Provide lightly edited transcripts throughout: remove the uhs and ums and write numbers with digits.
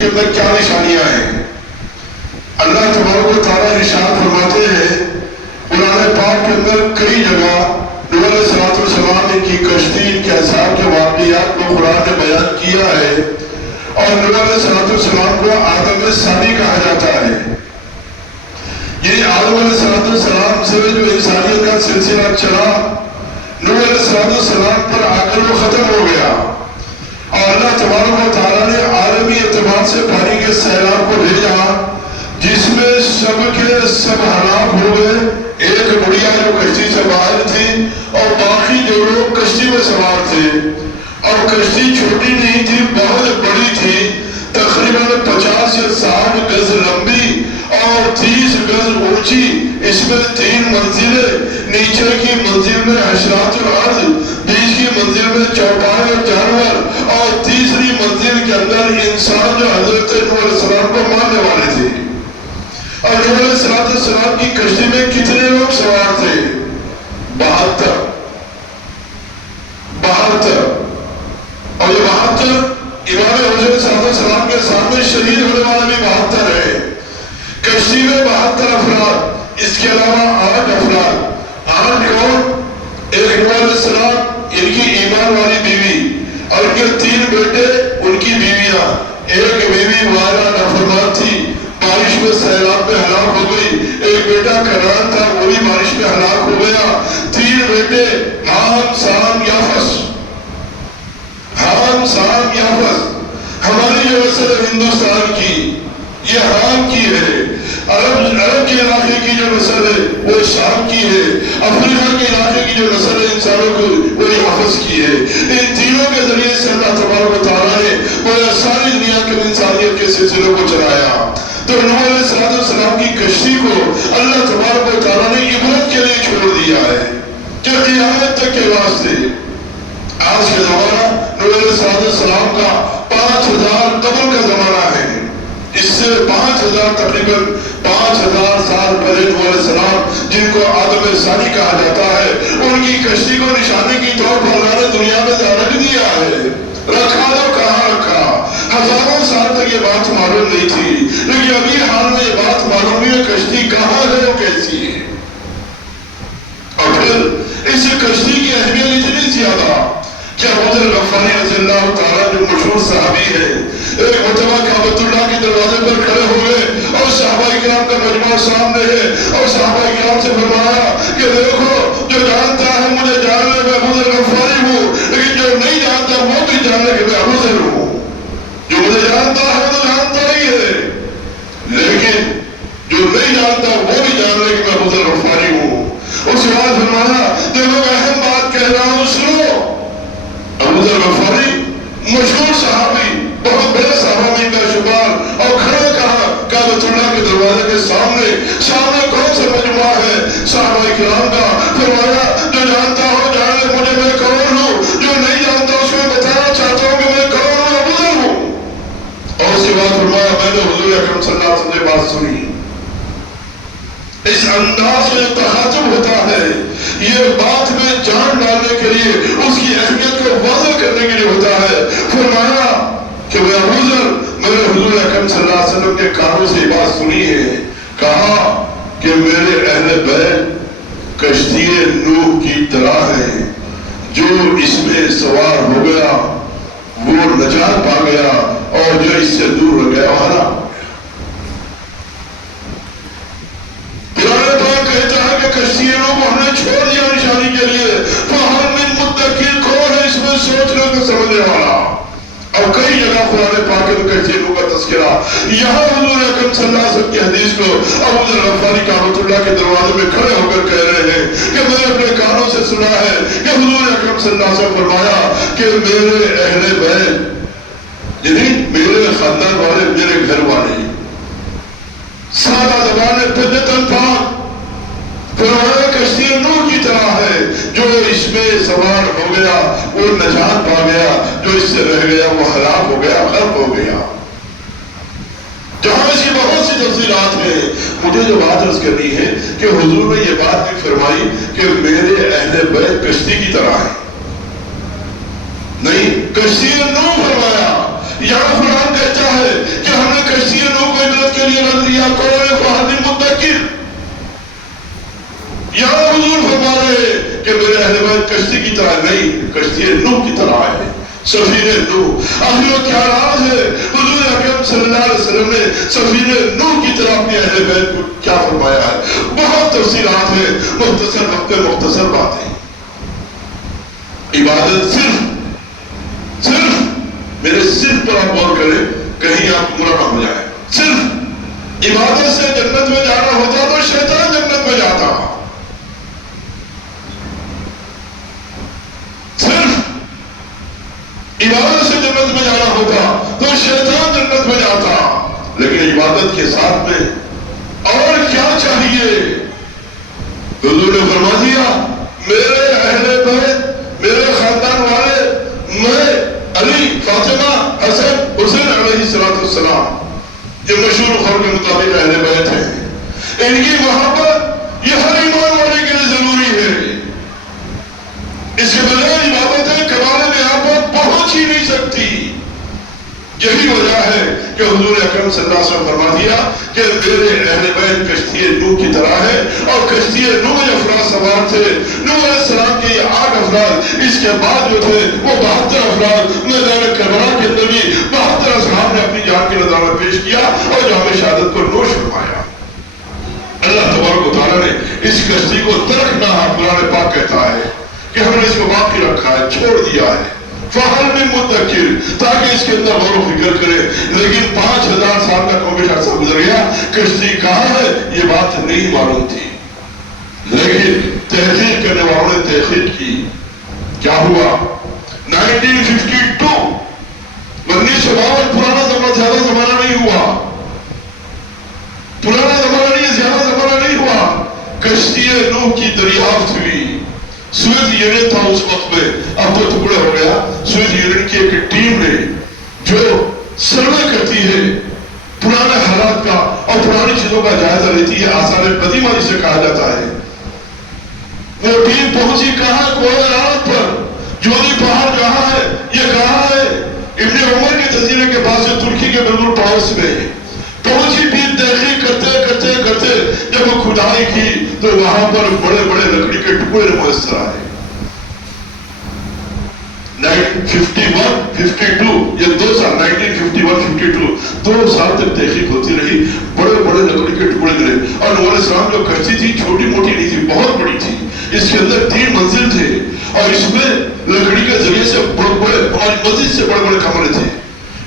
کے اندر کیا نشانیاں ہیں؟ اللہ تبارک و تعالیٰ ارشاد فرماتے ہیں قرآن پاک کے اندر کئی جگہ نوح علیہ السلام کی کشتی، ان کے عذاب کے واقعات کو قرآن نے بیان کیا ہے، اور نوح علیہ السلام کو آدم ثانی کہا جاتا ہے۔ یہ آدم علیہ السلام سے جو انسانیت کا سلسلہ چلا، نوح علیہ السلام پر آ کر وہ ختم ہو گیا، اور اللہ تبارک و تعالیٰ نے عالمی اعتبار سے پانی کے سیلاب کو بھیجا، جس میں سب کے سب ہلاک ہو گئے۔ ایک بڑھیا جو کشتی سے باہر تھی، اور باقی جو لوگ کشتی میں سوار تھے، اور کشتی چھوٹی نہیں تھی، بہت بڑی تھی، تقریباً 50 سے 60 گز لمبی اور 30 گز اونچی۔ اس میں 3 منزلیں، نیچے کی منزل میں حشرات الارض، بیچ کی منزل میں چوپائے اور جانور، اور تیسری منزل کے اندر انسان جو حضرت نوح علیہ السلام کو ماننے والے تھے۔ اور نوح علیہ السلام کی کشتی میں کتنے لوگ سوار تھے؟ 72۔ اور یہ 72 امام حسین صلی اللہ علیہ وسلم کے سامنے شہید ہونے والے بھی 72 ہے۔ کشتی میں 72 افراد، اس کے علاوہ 8 افراد۔ 8 کون؟ ایک نوح علیہ السلام، ان کی ایمان والی بیوی، اور ان کے 3 بیٹے، ان کی بیویاں۔ ایک بیوی وائرہ نافرمان تھی، بارش میں سیلاب میں ہلاک ہو گئی۔ ایک بیٹا کنعان تھا، وہ بھی بارش میں ہلاک ہو گیا۔ 3 بیٹے حام، سام، یافس۔ حام، سام، یافس۔ ہماری جو نسل ہندوستان کی، یہ حام کی ہے۔ عرب کے علاقے کی جو نسل ہے وہ شام کی ہے۔ افریقہ کے علاقے کی جو نسل ہے انسانوں کو، وہ یافس کی ہے۔ ان تینوں کے ذریعے سے اللہ تبارک و تعالیٰ نے وہ ساری دنیا کے انسانیت کے سلسلوں کو چلایا۔ تو نوح علیہ السلام کی کشتی کو اللہ تبارک و تعالیٰ نے عبرت کے لیے چھوڑ دیا ہے کہ قیامت تک کے واسطے۔ آج کا زمانہ نوح علیہ السلام کا 5000 قبل کا زمانہ ہے۔ اس سے 5000 تقریباً 5000 سال پہلے نوح علیہ السلام، جن کو آدم ثانی کہا جاتا ہے، ان کی کشتی کو نشانے کی طور پر اللہ نے دنیا میں رکھ دیا ہے۔ رکھا تو کہاں رکھا؟ ہزاروں سال تک یہ بات معلوم نہیں تھی، لیکن ابھی حال میں یہ بات معلوم ہوئی ہے کشتی کہاں ہے اور کیسی ہے۔ اور پھر اس کشتی کی اہمیت اتنی زیادہ کہ ابو ذر غفاری رضی اللہ تعالیٰ جو مشہور صحابی ہے، ایک مرتبہ کعبۃ اللہ کے دروازے پر کھڑے ہوئے، اور صحابہ کرام کا مجمع سامنے ہے، اور صحابہ کرام سے فرمایا کہ دیکھو، جو جانتا ہے مجھے جاننے میں ابو ذر غفاری ہوں، لیکن جو نہیں جانتا وہ بھی جاننے کے میں ابو ذر ہوں۔ جو مجھے جانتا ہے وہ تو جانتا ہی ہے، لیکن جو نہیں جانتا وہ بھی جاننے کے میں ابو ذر غفاری ہوں۔ اس کے بعد فرمایا دیکھو میں اہم بات کہہ رہا ہوں، سنو۔ ابو ذر غفاری مشہور صحابی، بہت بڑے صحابہ میں کا شمار، اور کھڑے کہاں؟ کعبۃ اللہ کے دروازے کے سامنے۔ سامنے کون سا مجمع ہے؟ صحابہ کرام کا۔ فرمایا جو جانتا ہو جانے مجھے، میں کون ہوں، جو نہیں جانتا اس میں بتانا چاہتا ہوں کہ میں کون ہوں، ابو ذر ہوں۔ اور اس کے بعد فرمایا میں نے حضور اکرم صلی اللہ علیہ وسلم سے بات سنی۔ اس انداز میں تخاطب ہوتا ہے، یہ بات میں جان ڈالنے کے لیے، اس کی اہمیت کو واضح کرنے کے لیے ہوتا ہے۔ فرمایا کہ میں ابو ذر، میں نے حضور اکرم صلی اللہ علیہ وسلم کے کانوں سے بات سنی ہے، کہا کہ میرے اہل بیت کشتی نوح کی طرح ہے، جو اس میں سوار ہو گیا وہ نجات پا گیا، اور جو اس سے دور رہ گیا وہ ہلاک۔ کشتی نوح کو ہم نے چھوڑ دیا نشانی کے لیے، فہل من مدکر، کون ہے اس میں سوچنے کو سمجھنے والا؟ اور کئی جگہ قرآن پاک میں کشتی نوح کا تذکرہ، یہاں حضور اکرم صلی اللہ علیہ وسلم کی حدیث کو ابو ذر غفاری کعبۃ اللہ کے دروازے میں کھڑے ہو کر کہہ رہے ہیں کہ میں نے اپنے کانوں سے سنا ہے کہ حضور اکرم صلی اللہ علیہ وسلم فرمایا کہ میرے اہل بیت، یعنی میرے خاندان والے، میرے گھر والے، سادہ زبان پجتن پاک، فرمایا کشتی نوح کی طرح ہے، جو اس میں سوار ہو گیا وہ نجات پا گیا، جو اس سے رہ گیا وہ ہلاک ہو گیا، غرق ہو گیا۔ جہاں اس کی بہت سی تفصیلات ہیں، مجھے جو بات عرض کرنی ہے کہ حضور نے یہ بات بھی فرمائی کہ میرے اہل بیت کشتی کی طرح ہے، نہیں کشتی نوح فرمایا۔ یہاں قرآن کہتا ہے کہ سفینہ نوح۔ آخر وہ کیا راز ہے؟ حضور اکرم صلی اللہ علیہ وسلم نے سفینہ نوح کی طرح اپنے اہل بیت کو کیا فرمایا ہے؟ بہت تفصیلات ہیں، مختصر وقت میں مختصر باتیں۔ عبادت صرف میرے صرف پر آپ غور کریں، کہیں آپ گمراہ نہ ہو جائیں۔ صرف عبادت سے جنت میں جانا ہوتا تو شیطان جنت میں جاتا۔ صرف عبادت سے جنت میں جانا ہوتا تو شیطان جنت میں جاتا، لیکن عبادت کے ساتھ میں اور کیا چاہیے؟ حضور نے فرما دیا میرے اہل بیت، میرے خاندان والے، میں، علی، فاطمہ، حسن، حسین علیہ السلام، یہ مشہور خبر کے مطابق اہل بیت ہیں، ان کی محبت یہ ہر ایمان والے کے لیے ضروری ہے۔ اس کے بغیر عبادتیں کمال محبت پہنچ ہی نہیں سکتی۔ یہی وجہ ہے کہ حضور اکرم صلی اللہ علیہ وسلم فرما دیا کہ میرے اہل بیت کشتی نوح کی طرح ہے، اور کشتی نوح میں افراد سوار تھے، نوح علیہ السلام کے 8 افراد، اس کے بعد جو تھے وہ 72 افراد، میدان کربلا کے اندر بھی 72 اصحاب نے اپنی جان کی ندامت پیش کیا اور جام شہادت کو نوش فرمایا۔ اللہ تبارک و تعالیٰ نے اس کشتی کو ترک نہ، قرآن پاک کہتا ہے کہ ہم نے اس کو باقی رکھا ہے، چھوڑ دیا ہے، فہل میں مدکر، تاکہ اس کے اندر غور و فکر کرے۔ لیکن 5000 سال کا کووڈ عرصہ گزر گیا، کشتی کہاں ہے یہ بات نہیں معلوم تھی، لیکن تحقیق کرنے والوں نے تحقیق کی۔ کیا ہوا؟ 1952 1952 پرانا زمانہ، زیادہ زمانہ نہیں ہوا، پرانا زمانہ نہیں، زیادہ زمانہ نہیں ہوا، کشتی نوح کی دریافت ہوئی۔ سویت یونین تھا اس وقت میں، اب تو ٹکڑے ہو گیا۔ سویت یونین کی ایک ٹیم نے جو سروے کرتی ہے پرانے حالات کا اور پرانی چیزوں کا جائزہ لیتی ہے، آثار قدیمہ جسے کہا جاتا ہے، وہ ٹیم پہنچی کہاں؟ کوہ رات پر، جولی پہاڑ کہاں ہے؟ یہ کہاں ہے؟ ابن عمر کے جزیرے کے پاس، ترکی کے بالکل پاس میں پہنچی ٹیم۔ تحقیق کرتے جب وہ کھدائی کی تو وہاں پر بڑے بڑے لکڑی کے ٹکڑے میسر آئے۔ 1951-52 یہ 2 سال، 1951-52 2 سال تک تحقیق ہوتی رہی، بڑے بڑے لکڑی کے ٹکڑے ملے، اور نوح علیہ السلام جو کشتی تھی چھوٹی موٹی نہیں تھی، بہت بڑی تھی، اس کے اندر 3 منزل تھے، اور اس میں لکڑی کے ذریعے سے بڑے بڑے، اور مزید سے بڑے بڑے کمرے تھے۔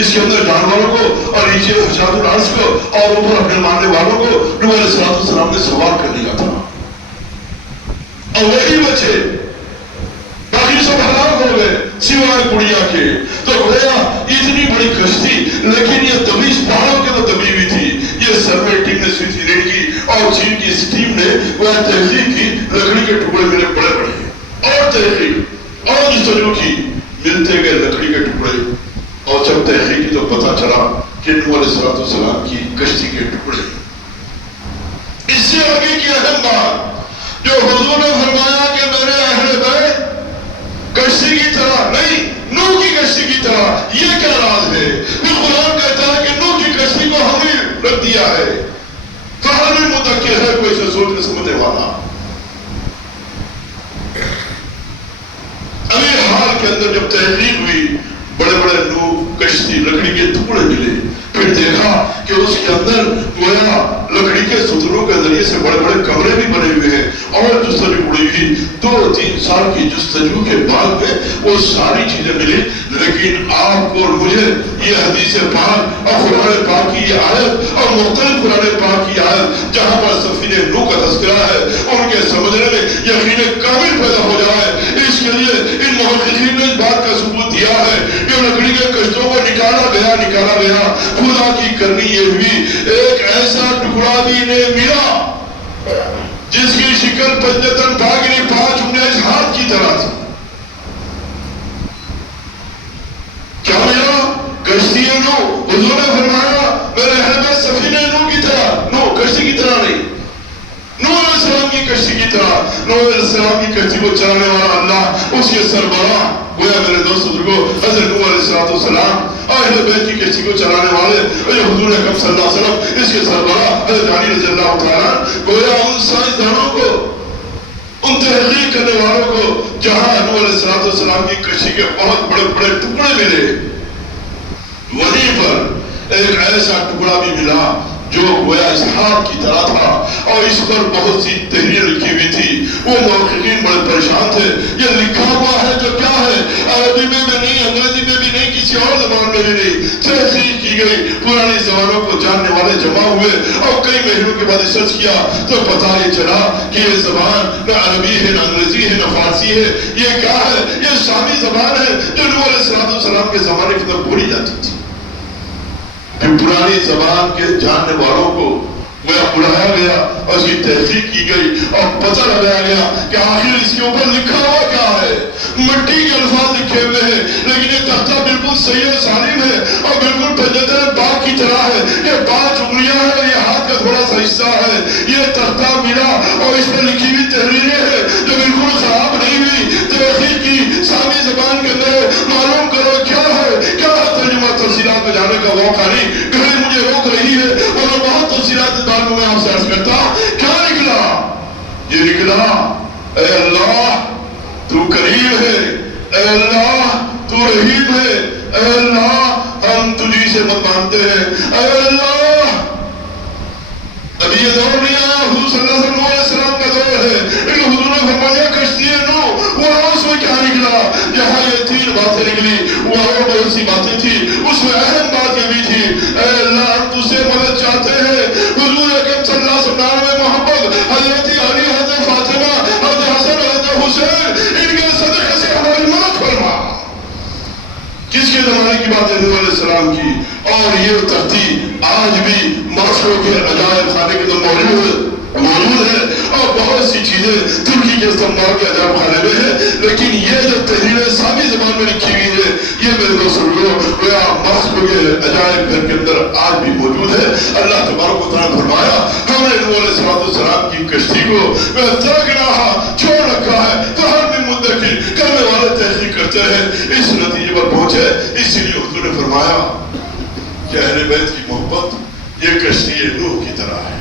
اس کے اندر جانوروں کو اور نیچے حشرات الارض کو اور اوپر اپنے ماننے والوں کو نوح علیہ السلام نے سوار کر لیا تھا، اور وہی بچے، باقی سب ہلاک ہو گئے سوائے گڑیا کے۔ تو گویا اتنی بڑی کشتی، لیکن یہ دبی پہاڑوں کے تو دبی ہوئی تھی۔ یہ سروے ٹیم نے سویت یونین کی اور چین کی اس ٹیم نے وہ تحقیق کی، لکڑی کے ٹکڑے ملے بڑے بڑے، اور تحقیق اور جستجو کی، ملتے گئے لکڑی کے ٹکڑے، اور جب تحقیق کی تو پتہ چلا کہ نوح علیہ السلام کی کشتی کے ٹکڑے۔ اس سے آگے کی اہم بات جو حضور نے فرمایا کہ میرے اہل بیت کشتی کی طرح نہیں، نوح کی کشتی کی طرح، یہ کیا راز ہے؟ پھر قرآن کہتا ہے کہ نوح کی کشتی کو ہم نے رکھ دیا ہے، فہل میں مدکر ہے کوئی سے سوچنے سمجھنے والا۔ ابھی حال کے اندر جب تحقیق ہوئی، بڑے بڑے نوح کشتی لکڑی کے ٹکڑے ملے، پھر دیکھا کہ اس کے اندر گویا لکڑی کے ستونوں کے ذریعے سے بڑے بڑے کمرے بھی بنے ہوئے ہیں، اور جستجو اڑی ہوئی 2-3 سال کی جستجو کے بعد میں وہ ساری چیزیں ملی۔ لیکن آپ کو اور مجھے یہ حدیث پاک اور قرآن پاک کی یہ آیت اور مختلف قرآن پاک کی آیت جہاں پر سفینہ نوح کا تذکرہ ہے، ان کے سمجھنے میں یقین کامل پیدا ہو جائے، اس کے لیے ان محققین نے اس بات کا ثبوت دیا ہے کہ لکڑی کے کشتوں کو نکالا گیا، خدا کی کرنی یہ ہوئی، ایک ایسا ٹکڑا بھی نے ملا جس کی شکل پنجتن بھاگنی 5 انگلیاں ہاتھ کی طرح تھی۔ کیا ملا؟ کشتی نوح۔ حضور نے فرمایا میرے اہل بیت سفینہ نوح کی طرح، نوح کشتی کی طرح نہیں، نوح علیہ السلام کی کشتی کی طرح۔ نوح علیہ السلام کی کشتی کو چلانے والا اللہ، اس کے سربراہ گویا میرے دوست بزرگوں حضرت نوح علیہ السلام، اور اہل بیت کی کشتی کو چلانے والے حضور اکرم صلی اللہ علیہ وسلم، اس کے سربراہ حضرت علی رضی اللہ تعالیٰ، گویا ان سائنسدانوں کو، ان تحقیق کرنے والوں کو جہاں نوح علیہ السلام کی کشتی کے بہت بڑے بڑے ٹکڑے ملے، وہیں پر ایک ایسا ٹکڑا بھی ملا جو گویا اسحاق کی طرح تھا، اور اس پر بہت سی تحریر لکھی ہوئی تھی۔ وہ محققین بڑے پریشان تھے، یہ لکھا ہوا ہے جو کیا ہے، عربی میں بھی نہیں، انگریزی میں بھی نہیں، کسی اور زبان میں بھی نہیں، تحقیق کی گئی، پرانی زبانوں کو جاننے والے جمع ہوئے، اور کئی مہینوں کے بعد ریسرچ کیا تو پتہ یہ چلا کہ یہ زبان نہ عربی ہے، نہ انگریزی ہے، نہ فارسی ہے، یہ کیا ہے، یہ شامی زبان ہے جو نوح علیہ السلام کے زمانے کی طرف بولی جاتی تھی۔ کہ پرانی زبان کے جاننے والوں کو بلایا گیا اور اس کی تحقیق کی گئی اور پتہ لگایا گیا کہ آخر اس کے اوپر لکھا ہوا کیا ہے۔ مٹی کے الفاظ لکھے ہوئے ہیں، لیکن یہ تختہ بالکل صحیح و سالم ہے اور بالکل جنت باغ کی طرح ہے۔ یہ 5 انگلیاں ہیں اور یہ ہاتھ کا تھوڑا سا حصہ ہے۔ یہ تختہ ملا اور اس پر لکھی ہوئی تحریریں ہیں جو بالکل خراب نہیں ہوئی، تحقیق کی، سامی زبان کے اندر معلوم کرو کیا ہے، کیا ہے ترجمہ۔ تفصیلات میں جانے کا موقع نہیں، گھڑی مجھے روک رہی ہے اور میں بہت تفصیلات اس بات میں آپ سے عرض کرتا ہوں۔ کیا نکلا؟ یہ نکلا اے اللہ تو کریم ہے، اے اللہ تو رحیم ہے، اے اللہ ہم تجھی سے مت مانتے ہیں، اے اللہ۔ ابھی یہ دور نہیں آیا، حضور صلی اللہ علیہ وسلم کا دور ہے، لیکن حضور نے فرمایا کشتی نوح، وہ اس میں کیا نکلا؟ جہاں یہ 3 باتیں نکلی، وہ اور بہت سی باتیں تھی، اس میں اہم بات یہ بھی تھی، اے اللہ ہم تجھ سے مدد چاہتے ہیں۔ حضور اکرم صلی اللہ علیہ وسلم میں محمد، حضرت علی، حضرت فاطمہ، حضرت حسن، حضرت حسین، ان کے صدقے سے ہماری مدد فرما۔ کس کے زمانے کی بات ہے؟ نوح علیہ السلام کی۔ اور یہ تختی آج بھی ماسکو کے عجائب خانے کے اندر موجود ہے اور بہت سی چیزیں ترکی کے استعمال کے عجائب خانے میں ہے، لیکن یہ جو تحریریں سامی زبان میں لکھی ہوئی ہے یہ میرے دوست گویا ماسکو کے عجائب گھر کے اندر آج بھی موجود ہے۔ اللہ تبارک و تعالیٰ نے فرمایا ہم نے نوح علیہ السلام کی کشتی کو ترکناہا چھوڑ رکھا ہے تو ہر بھی مدکر کرنے والے تحقیق کرتے رہے، اس نتیجے پر پہنچے۔ اسی لیے حضور نے فرمایا کہ اہل بیت کی محبت یہ کشتی نوح کی طرح ہے،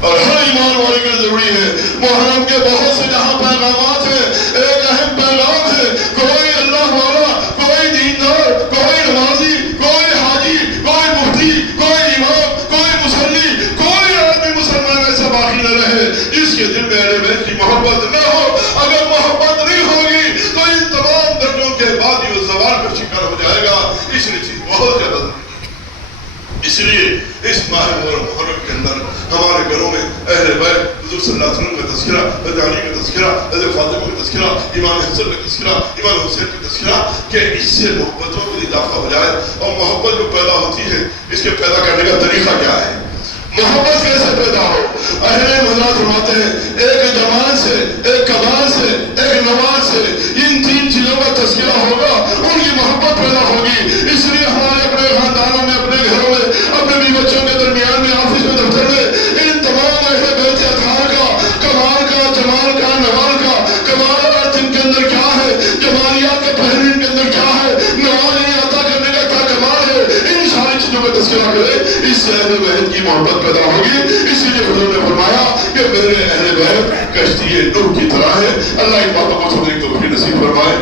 اور ہر ایمان والے کے ضروری ہے۔ محرم کے بہت سے جہاں پیغامات ہیں، ایک اہم پیغام ہے، کوئی اللہ والا، کوئی دیندار، کوئی نمازی، کوئی حاجی، کوئی مفتی، کوئی امام، کوئی مصلی، کوئی آدمی مسلمان ایسا باقی نہ رہے جس کے دل میں اہل بیت کی محبت نہ ہو۔ اگر محبت نہیں ہوگی تو ان تمام درجوں کے بعد یہ زوال کا شکار ہو جائے گا۔ اس لیے چیز بہت زیادہ ضروری ہے۔ اس لیے اس ماہ محرم کے اندر ہمارے گھروں میں اہل بیت، حضور صلی اللہ علیہ وسلم کا تذکرہ، حضرت علی کا تذکرہ، حضرت فاطمہ کا تذکرہ، امام حسن کا تذکرہ، امام حسین کا تذکرہ، کہ اس سے محبتوں کو اضافہ ہو جائے۔ اور محبت جو پیدا ہوتی ہے اس کے پیدا کرنے کا طریقہ کیا ہے؟ محبت کیسے پیدا ہو؟ اہل حضرات فرماتے ہیں ایک جمال سے، ایک کمال سے، ایک نواز سے، ان 3 چیزوں کا تذکرہ ہوگا، ان کی محبت پیدا ہوگی۔ اس لیے ہمارے اپنے خاندانوں میں، اپنے گھروں میں، اپنے بھی بچوں کے درمیان میں، آفس میں، دفتر میں، ان تمام اہل بیت اطہار کا، کمال کا، جمال کا، نوال کا، کمالات ان کے اندر کیا ہے، جمالیات کے پہلو ان کے اندر کیا ہے، نوال انہیں عطا کرنے کا کیا کمال ہے، ان ساری چیزوں کا تذکرہ کرے، اس سے اہل بیت کی محبت پیدا ہوگی۔ اسی لیے حضور نے فرمایا کہ میرے اہل بیت کشتی نوح کی طرح ہے۔ اللہ ان باتوں کو سمجھنے کی توفیق نصیب فرمائے۔